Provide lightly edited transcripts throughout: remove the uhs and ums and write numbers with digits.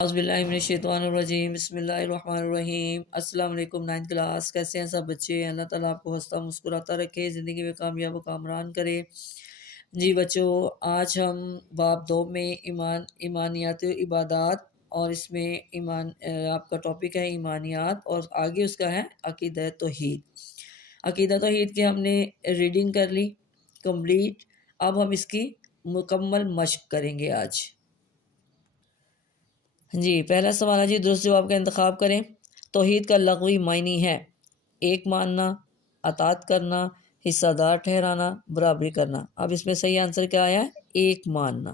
اعوذ باللہ من الشیطان الرجیم بسم اللہ الرحمن الرحیم۔ السلام علیکم 9th کلاس، کیسے ہیں سب بچے؟ اللہ تعالیٰ آپ کو ہنستا مسکراتا رکھے، زندگی میں کامیاب و کامران کرے۔ جی بچوں، آج ہم باب 2 میں ایمانیات و عبادات، اور اس میں آپ کا ٹاپک ہے ایمانیات، اور آگے اس کا ہے عقیدہ توحید۔ عقیدہ توحید کی ہم نے ریڈنگ کر لی کمپلیٹ، اب ہم اس کی مکمل مشق کریں گے آج۔ جی پہلا سوال ہے جی، درست جواب کا انتخاب کریں۔ توحید کا لغوی معنی ہے ایک ماننا، اطاعت کرنا، حصہ دار ٹھہرانا، برابری کرنا۔ اب اس میں صحیح آنسر کیا آیا ہے؟ ایک ماننا۔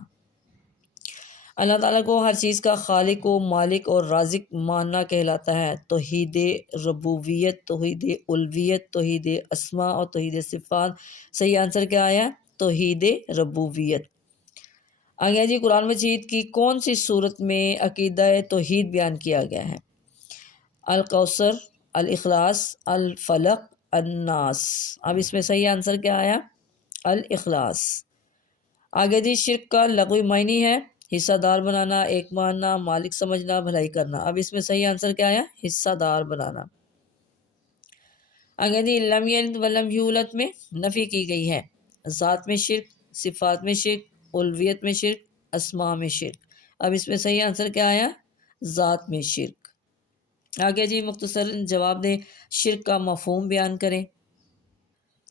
اللہ تعالیٰ کو ہر چیز کا خالق و مالک اور رازق ماننا کہلاتا ہے۔ توحید ربوبیت، توحید الوہیت، توحید اسماء اور توحید صفات۔ صحیح آنسر کیا آیا؟ توحید ربوبیت۔ آگے جی، قرآن مجید کی کون سی صورت میں عقیدہ توحید بیان کیا گیا ہے؟ الکوثر، الاخلاص، الفلق، الناس۔ اب اس میں صحیح آنسر کیا آیا؟ الاخلاص۔ آگے جی، شرک کا لغوی معنی ہے حصہ دار بنانا، ایک ماننا، مالک سمجھنا، بھلائی کرنا۔ اب اس میں صحیح آنسر کیا آیا؟ حصہ دار بنانا۔ آگے جی، لم یلد ولم یولد میں نفی کی گئی ہے، ذات میں شرک، صفات میں شرک، الوہیت میں شرک، اسماء میں شرک۔ اب اس میں صحیح آنسر کیا آیا؟ ذات میں شرک۔ آگے جی، مختصر جواب دیں، شرک کا مفہوم بیان کریں۔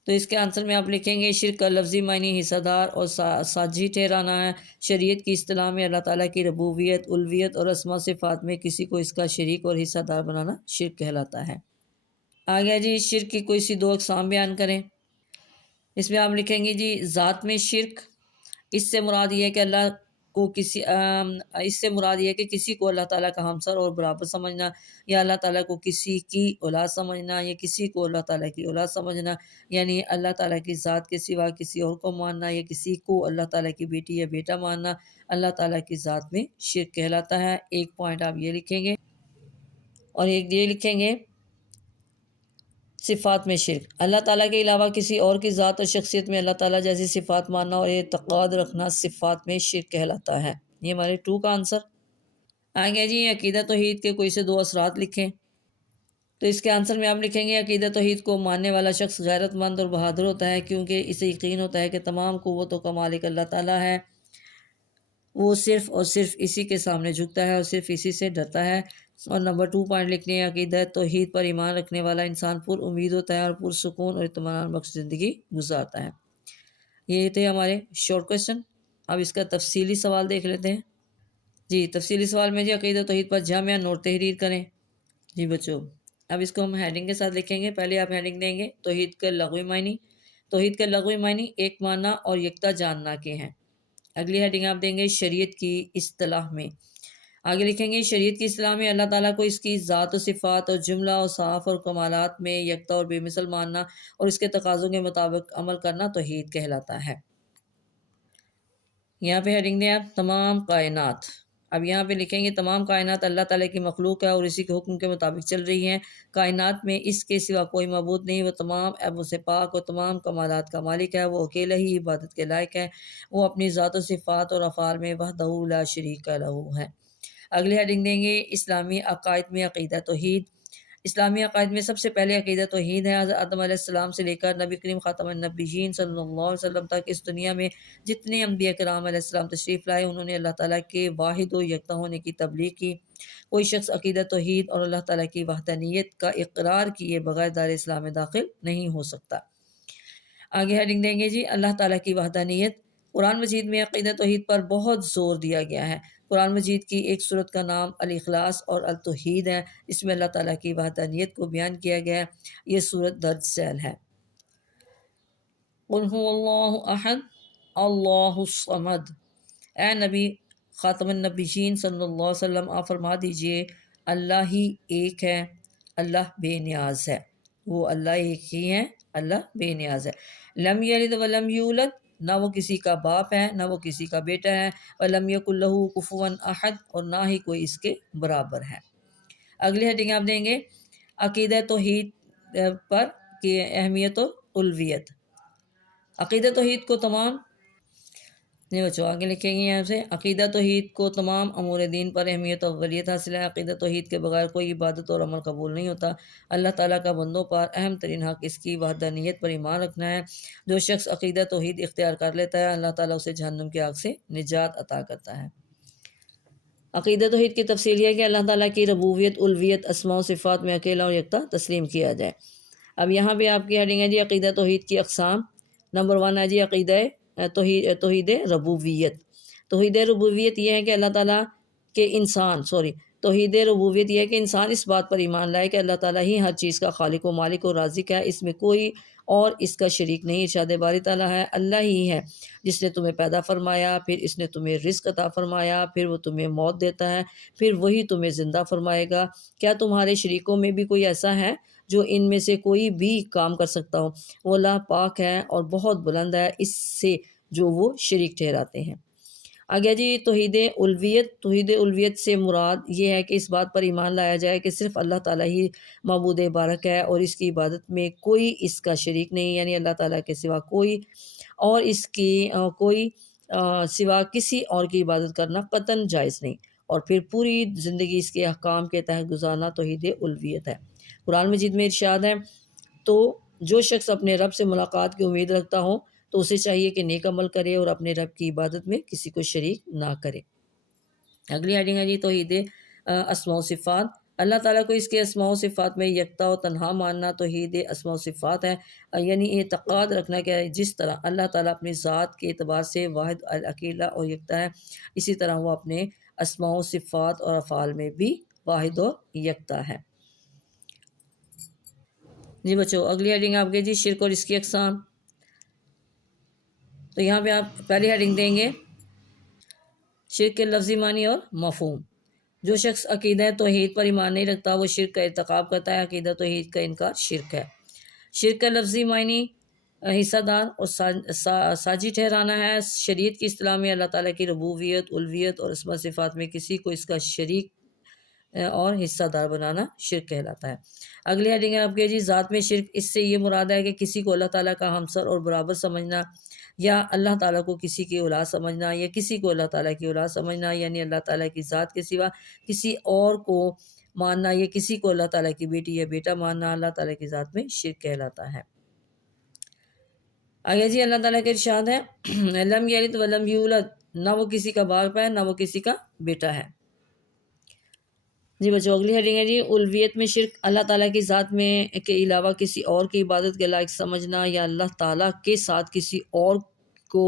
تو اس کے آنسر میں آپ لکھیں گے شرک کا لفظی معنی حصہ دار اور ساجی ٹھہرانا ہے۔ شریعت کی اصطلاح میں اللہ تعالیٰ کی ربوبیت، الوہیت اور اسماء صفات میں کسی کو اس کا شریک اور حصہ دار بنانا شرک کہلاتا ہے۔ آگے جی، شرک کی کوئی سی 2 اقسام بیان کریں۔ اس میں آپ لکھیں گے جی، ذات میں شرک، اس سے مراد یہ ہے کہ کسی کو اللہ تعالیٰ کا ہمسر اور برابر سمجھنا، یا اللہ تعالیٰ کو کسی کی اولاد سمجھنا، یا کسی کو اللہ تعالیٰ کی اولاد سمجھنا، یعنی اللہ تعالیٰ کی ذات کے سوا کسی اور کو ماننا، یا کسی کو اللہ تعالیٰ کی بیٹی یا بیٹا ماننا اللہ تعالیٰ کی ذات میں شرک کہلاتا ہے۔ ایک پوائنٹ آپ یہ لکھیں گے، اور ایک یہ لکھیں گے صفات میں شرک، اللہ تعالیٰ کے علاوہ کسی اور کی ذات اور شخصیت میں اللہ تعالیٰ جیسی صفات ماننا اور اعتقاد رکھنا صفات میں شرک کہلاتا ہے۔ یہ ہمارے 2 کا آنسر۔ آگے جی، عقیدہ توحید کے کوئی سے 2 اثرات لکھیں۔ تو اس کے آنسر میں آپ لکھیں گے عقیدہ توحید کو ماننے والا شخص غیرت مند اور بہادر ہوتا ہے، کیونکہ اسے یقین ہوتا ہے کہ تمام قوتوں کا مالک اللہ تعالیٰ ہے۔ وہ صرف اور صرف اسی کے سامنے جھکتا ہے اور صرف اسی سے ڈرتا ہے۔ اور نمبر 2 پوائنٹ لکھنے ہیں، عقیدہ توحید پر ایمان رکھنے والا انسان پر امید ہوتا ہے اور پرسکون اور اطمینان بخش زندگی گزارتا ہے۔ یہ تھے ہمارے شارٹ کویسچن۔ اب اس کا تفصیلی سوال دیکھ لیتے ہیں۔ جی تفصیلی سوال میں جی، عقیدہ توحید پر جامع نوٹ تحریر کریں۔ جی بچوں، اب اس کو ہم ہیڈنگ کے ساتھ لکھیں گے۔ پہلے آپ ہیڈنگ دیں گے توحید کے لغوی معنی۔ توحید کے لغوی معنی ایک ماننا اور یکتا جاننا کے ہیں۔ اگلی ہیڈنگ آپ دیں گے شریعت کی اصطلاح میں۔ آگے لکھیں گے شریعت کی اصطلاح میں اللہ تعالیٰ کو اس کی ذات و صفات اور جملہ و صاف اور کمالات میں یکتا اور بے مثل ماننا اور اس کے تقاضوں کے مطابق عمل کرنا توحید کہلاتا ہے۔ یہاں پہ ہیڈنگ دیں آپ تمام کائنات۔ اب یہاں پہ لکھیں گے تمام کائنات اللہ تعالیٰ کی مخلوق ہے اور اسی کے حکم کے مطابق چل رہی ہیں۔ کائنات میں اس کے سوا کوئی معبود نہیں، وہ تمام عیبوں سے پاک اور تمام کمالات کا مالک ہے۔ وہ اکیلا ہی عبادت کے لائق ہے۔ وہ اپنی ذات و صفات اور افعال میں وحدہ لا شریک لہ ہے۔ اگلی ہیڈنگ دیں گے اسلامی عقائد میں عقیدہ توحید۔ اسلامی عقائد میں سب سے پہلے عقیدہ توحید ہے۔ حضرت آدم علیہ السلام سے لے کر نبی کریم خاتم النبیین صلی اللہ علیہ وسلم تک اس دنیا میں جتنے انبیاء کرام علیہ السلام تشریف لائے، انہوں نے اللہ تعالیٰ کے واحد و یکتا ہونے کی تبلیغ کی۔ کوئی شخص عقیدہ توحید اور اللہ تعالیٰ کی وحدانیت کا اقرار کیے بغیر دار اسلام میں داخل نہیں ہو سکتا۔ آگے ہیڈنگ دیں گے جی اللہ تعالیٰ کی وحدانیت۔ قرآن مجید میں عقیدہ توحید پر بہت زور دیا گیا ہے۔ قرآن مجید کی ایک سورت کا نام الاخلاص اور التوحید ہے، اس میں اللہ تعالیٰ کی وحدانیت کو بیان کیا گیا ہے۔ یہ سورت درج ذیل ہے۔ قل هو اللہ احد اللہ الصمد۔ اے نبی خاتم النبیین صلی اللہ علیہ وسلم، آپ فرما دیجئے اللہ ہی ایک ہے، اللہ بے نیاز ہے۔ وہ اللہ ایک ہی ہے، اللہ بے نیاز ہے۔ لم یلد ولم یولد، نہ وہ کسی کا باپ ہے نہ وہ کسی کا بیٹا ہے۔ ولم یکن لہ کفوا احد، اور نہ ہی کوئی اس کے برابر ہے۔ اگلی ہیڈنگ آپ دیں گے عقیدہ توحید پر کی اہمیت اور الوہیت۔ عقیدہ توحید کو تمام جی بچوں آگے لکھیں گے یہاں سے عقیدہ توحید کو تمام امور دین پر اہمیت اور اولیت حاصل ہے۔ عقیدہ توحید کے بغیر کوئی عبادت اور عمل قبول نہیں ہوتا۔ اللہ تعالیٰ کا بندوں پر اہم ترین حق اس کی وحدانیت پر ایمان رکھنا ہے۔ جو شخص عقیدہ توحید اختیار کر لیتا ہے اللہ تعالیٰ اسے جہنم کی آگ سے نجات عطا کرتا ہے۔ عقیدہ توحید کی تفصیل یہ ہے کہ اللہ تعالیٰ کی ربوبیت، الوہیت، اسماء و صفات میں اکیلا اور یکتا تسلیم کیا جائے۔ اب یہاں پہ آپ کی ہیڈنگ ہے جی عقیدہ توحید کی اقسام۔ نمبر 1 ہے جی عقیدہ توحید ربوبیت۔ توحید ربوبیت یہ ہے کہ اللہ تعالیٰ کے توحید ربوبیت یہ ہے کہ انسان اس بات پر ایمان لائے کہ اللہ تعالیٰ ہی ہر چیز کا خالق و مالک و رازق ہے، اس میں کوئی اور اس کا شریک نہیں۔ ارشاد باری تعالیٰ ہے اللہ ہی ہے جس نے تمہیں پیدا فرمایا، پھر اس نے تمہیں رزق عطا فرمایا، پھر وہ تمہیں موت دیتا ہے، پھر وہی تمہیں زندہ فرمائے گا۔ کیا تمہارے شریکوں میں بھی کوئی ایسا ہے جو ان میں سے کوئی بھی کام کر سکتا ہو؟ وہ اللہ پاک ہے اور بہت بلند ہے اس سے جو وہ شریک ٹھہراتے ہیں۔ آگے جی توحید الوہیت۔ توحید الوہیت سے مراد یہ ہے کہ اس بات پر ایمان لایا جائے کہ صرف اللہ تعالیٰ ہی معبود بارک ہے اور اس کی عبادت میں کوئی اس کا شریک نہیں، یعنی اللہ تعالیٰ کے سوا کوئی اور اس کی سوا کسی اور کی عبادت کرنا قطعاً جائز نہیں، اور پھر پوری زندگی اس کے احکام کے تحت گزارنا توحید الوہیت ہے۔ قرآن مجید میں ارشاد ہے تو جو شخص اپنے رب سے ملاقات کی امید رکھتا ہو تو اسے چاہیے کہ نیک عمل کرے اور اپنے رب کی عبادت میں کسی کو شریک نہ کرے۔ اگلی ہیڈنگ ہے جی توحید اسماء و صفات۔ اللہ تعالیٰ کو اس کے اسماء و صفات میں یکتا و تنہا ماننا توحید اسماء و صفات ہے، یعنی اعتقاد رکھنا کہ جس طرح اللہ تعالیٰ اپنی ذات کے اعتبار سے واحد اکیلا اور یکتا ہے، اسی طرح وہ اپنے اسماء و صفات اور افعال میں بھی واحد اور یکتا ہے۔ جی بچوں اگلی ہیڈنگ آپ کے جی شرک اور اس کی اقسام۔ تو یہاں پہ آپ پہلی ہیڈنگ دیں گے شرک کے لفظی معنی اور مفہوم۔ جو شخص عقیدہ توحید پر ایمان نہیں رکھتا وہ شرک کا ارتکاب کرتا ہے۔ عقیدہ توحید کا انکار شرک ہے۔ شرک کا لفظی معنی حصہ دار اور ساجی ٹھہرانا ہے۔ شریعت کی اصطلاح میں اللہ تعالیٰ کی ربوبیت، الوہیت اور اسماء صفات میں کسی کو اس کا شریک اور حصہ دار بنانا شرک کہلاتا ہے۔ اگلی ہیڈنگ ہے آپ کے جی ذات میں شرک۔ اس سے یہ مراد ہے کہ کسی کو اللہ تعالیٰ کا ہمسر اور برابر سمجھنا، یا اللہ تعالیٰ کو کسی کی اولاد سمجھنا، یا کسی کو اللہ تعالیٰ کی اولاد سمجھنا، یعنی اللہ تعالیٰ کی ذات کے سوا کسی اور کو ماننا، یا کسی کو اللہ تعالیٰ کی بیٹی یا بیٹا ماننا اللہ تعالیٰ کی ذات میں شرک کہلاتا ہے۔ آگے جی اللہ تعالیٰ کے ارشاد ہے لم یلد ولم یولد، نہ وہ کسی کا باپ ہے نہ وہ کسی کا بیٹا ہے۔ جی بچوں اگلی ہیڈنگ ہے جی الوہیت میں شرک۔ اللہ تعالیٰ کی ذات میں کے علاوہ کسی اور کی عبادت کے لائق سمجھنا یا اللہ تعالیٰ کے ساتھ کسی اور کو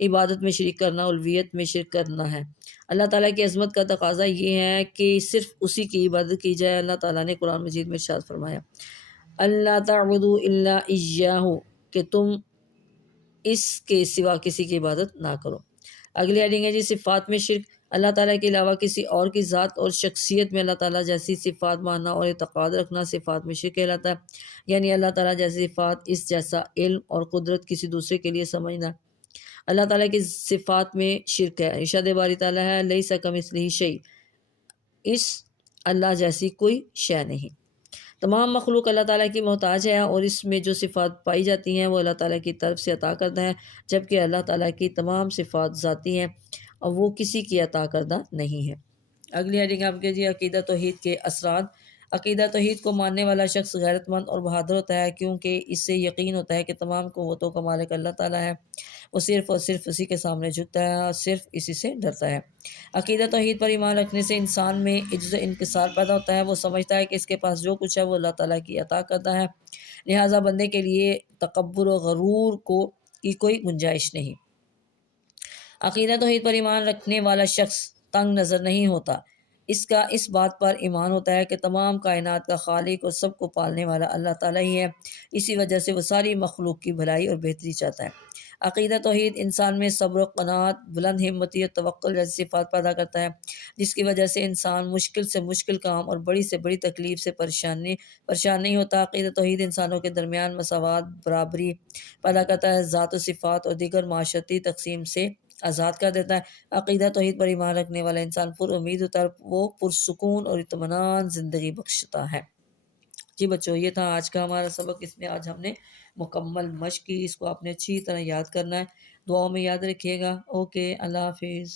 عبادت میں شریک کرنا الوہیت میں شرک کرنا ہے۔ اللہ تعالیٰ کی عظمت کا تقاضا یہ ہے کہ صرف اسی کی عبادت کی جائے۔ اللہ تعالیٰ نے قرآن مجید میں ارشاد فرمایا اللہ تعبدوا الا ایاہ، کہ تم اس کے سوا کسی کی عبادت نہ کرو۔ اگلی ہیڈنگ ہے جی صفات میں شرک۔ اللہ تعالیٰ کے علاوہ کسی اور کی ذات اور شخصیت میں اللہ تعالیٰ جیسی صفات ماننا اور اعتقاد رکھنا صفات میں شرک کہلاتا ہے، یعنی اللہ تعالیٰ جیسی صفات، اس جیسا علم اور قدرت کسی دوسرے کے لیے سمجھنا اللہ تعالیٰ کی صفات میں شرک ہے۔ ارشاد باری تعالیٰ ہے لیس کمثلہ شیء، اس اللہ جیسی کوئی شے نہیں۔ تمام مخلوق اللہ تعالیٰ کی محتاج ہے اور اس میں جو صفات پائی جاتی ہیں وہ اللہ تعالیٰ کی طرف سے عطا کردہ ہیں، جبکہ اللہ تعالیٰ کی تمام صفات ذاتی ہیں اور وہ کسی کی عطا کردہ نہیں ہے۔ اگلی ہیڈنگ آپ کے جی عقیدہ توحید کے اثرات۔ عقیدہ توحید کو ماننے والا شخص غیرت مند اور بہادر ہوتا ہے، کیونکہ اس سے یقین ہوتا ہے کہ تمام قوتوں کا مالک اللہ تعالیٰ ہے۔ وہ صرف اور صرف اسی کے سامنے جھکتا ہے اور صرف اسی سے ڈرتا ہے۔ عقیدہ توحید پر ایمان رکھنے سے انسان میں عجز و انکسار پیدا ہوتا ہے۔ وہ سمجھتا ہے کہ اس کے پاس جو کچھ ہے وہ اللہ تعالیٰ کی عطا کردہ ہے، لہٰذا بندے کے لیے تکبر و غرور کی کوئی گنجائش نہیں۔ عقیدہ توحید پر ایمان رکھنے والا شخص تنگ نظر نہیں ہوتا۔ اس کا اس بات پر ایمان ہوتا ہے کہ تمام کائنات کا خالق اور سب کو پالنے والا اللہ تعالیٰ ہی ہے، اسی وجہ سے وہ ساری مخلوق کی بھلائی اور بہتری چاہتا ہے۔ عقیدہ توحید انسان میں صبر و قناعت، بلند ہمتی اور توکل جیسی صفات پیدا کرتا ہے، جس کی وجہ سے انسان مشکل سے مشکل کام اور بڑی سے بڑی تکلیف سے پریشان نہیں ہوتا۔ عقیدہ توحید انسانوں کے درمیان مساوات، برابری پیدا کرتا ہے، ذات و صفات اور دیگر معاشرتی تقسیم سے آزاد کر دیتا ہے۔ عقیدہ توحید پر ایمان رکھنے والا انسان پر امید ہوتا ہے، وہ پرسکون اور اطمینان زندگی بخشتا ہے۔ جی بچوں یہ تھا آج کا ہمارا سبق۔ اس میں آج ہم نے مکمل مشق کی، اس کو آپ نے اچھی طرح یاد کرنا ہے۔ دعاؤں میں یاد رکھیے گا۔ اوکے، اللہ حافظ۔